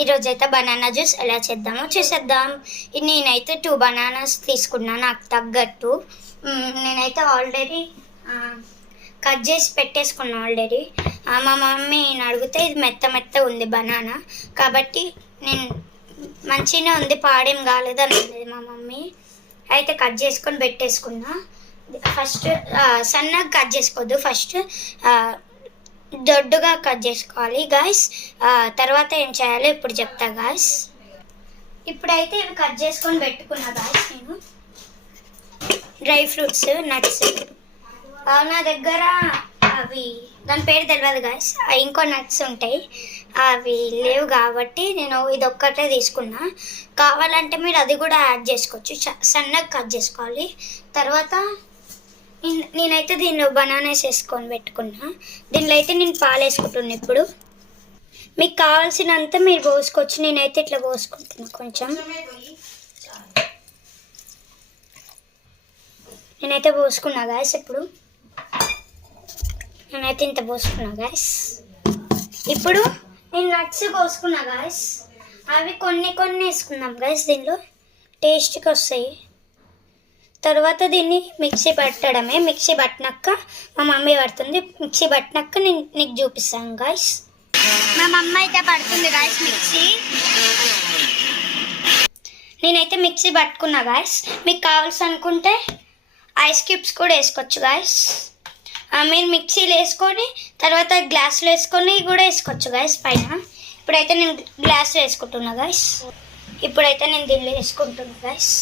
ఈరోజు అయితే banana juice ఎలా చేద్దామో చూసేద్దాం. నేనైతే 2 బనానాస్ తీసుకున్నాను నాకు తగ్గట్టు. నేనైతే ఆల్రెడీ కట్ చేసి పెట్టేసుకున్నాను ఆల్రెడీ. మా మమ్మీని అడిగితే ఇది మెత్త ఉంది బనానా, కాబట్టి నేను మంచిగానే ఉంది, పాడేం కాలేదని అన్నది మా మమ్మీ. అయితే కట్ చేసుకొని పెట్టేసుకున్నా. ఫస్ట్ సన్నగా కట్ చేసుకోవద్దు, ఫస్ట్ దొడ్డుగా కట్ చేసుకోవాలి గాయస్. తర్వాత ఏం చేయాలో ఇప్పుడు చెప్తా గాయస్. ఇప్పుడైతే ఇవి కట్ చేసుకొని పెట్టుకున్నా గాయస్. నేను డ్రై ఫ్రూట్స్, నట్స్ నా దగ్గర అవి దాని పేరు తెలియదు గాయస్, ఇంకో నట్స్ ఉంటాయి, అవి లేవు కాబట్టి నేను ఇది ఒక్కటే తీసుకున్నా. కావాలంటే మీరు అది కూడా యాడ్ చేసుకోవచ్చు. సన్నగా కట్ చేసుకోవాలి. తర్వాత నేనైతే దీనిలో బనానాస్ వేసుకొని పెట్టుకున్నా. దీనిలో అయితే నేను పాలు వేసుకుంటున్నా. ఇప్పుడు మీకు కావాల్సినంత మీరు పోసుకోవచ్చు. నేనైతే ఇట్లా పోసుకుంటున్నా కొంచెం. నేనైతే పోసుకున్నా గాయస్. ఇప్పుడు నేనైతే ఇంత పోసుకున్నా గాయస్. ఇప్పుడు నేను నట్స్ పోసుకున్నా గాయస్. అవి కొన్ని వేసుకుందాం గాయస్, దీనిలో టేస్ట్కి వస్తాయి. తర్వాత దీన్ని మిక్సీ పట్టడమే. మిక్సీ పట్టినాక మా మమ్మీ పడుతుంది. మిక్సీ పట్టినాక నేను నీకు చూపిస్తాను గాయస్. మా మమ్మీ అయితే పడుతుంది గాయస్ మిక్సీ. నేనైతే మిక్సీ పట్టుకున్నా గాయస్. మీకు కావాల్సి అనుకుంటే ఐస్ క్యూబ్స్ కూడా వేసుకోవచ్చు గాయస్. మీరు మిక్సీలో వేసుకొని తర్వాత గ్లాసులో వేసుకొని కూడా వేసుకోవచ్చు గాయస్ పైన. ఇప్పుడైతే నేను గ్లాసులో వేసుకుంటున్నా గాయస్. ఇప్పుడైతే నేను దీనిలో వేసుకుంటున్నా గాయస్.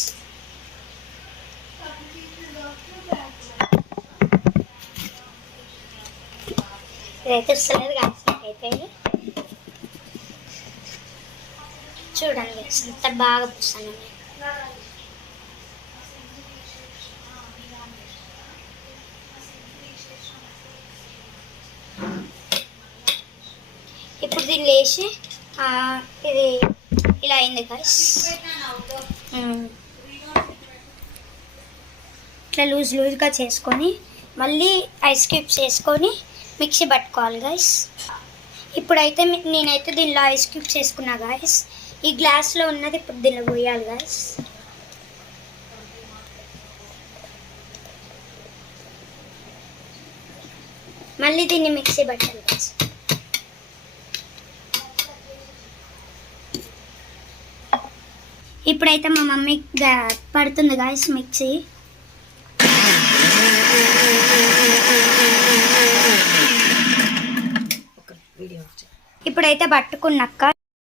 ఇదైతే వస్తలేదు గాయస్ నాకైతే. చూడండి గాయస్ అంత బాగా పూస్తాను. ఇప్పుడు దీన్ని వేసి ఇది ఇలా అయింది గాయస్. ఇట్లా లూజ్గా చేసుకొని మళ్ళీ ఐస్ క్యూబ్స్ వేసుకొని మిక్సీ పట్టుకోవాలి గాయస్. ఇప్పుడైతే నేనైతే దీనిలో ఐస్ క్యూబ్స్ వేసుకున్నా గాయస్. ఈ గ్లాస్లో ఉన్నది ఇప్పుడు దీనిలో పోయాలి గాయస్. మళ్ళీ దీన్ని మిక్సీ పట్టాలి గాయస్. ఇప్పుడైతే మా మమ్మీ పడుతుంది గాయస్ మిక్సీ. ఇప్పుడైతే పట్టుకున్నాక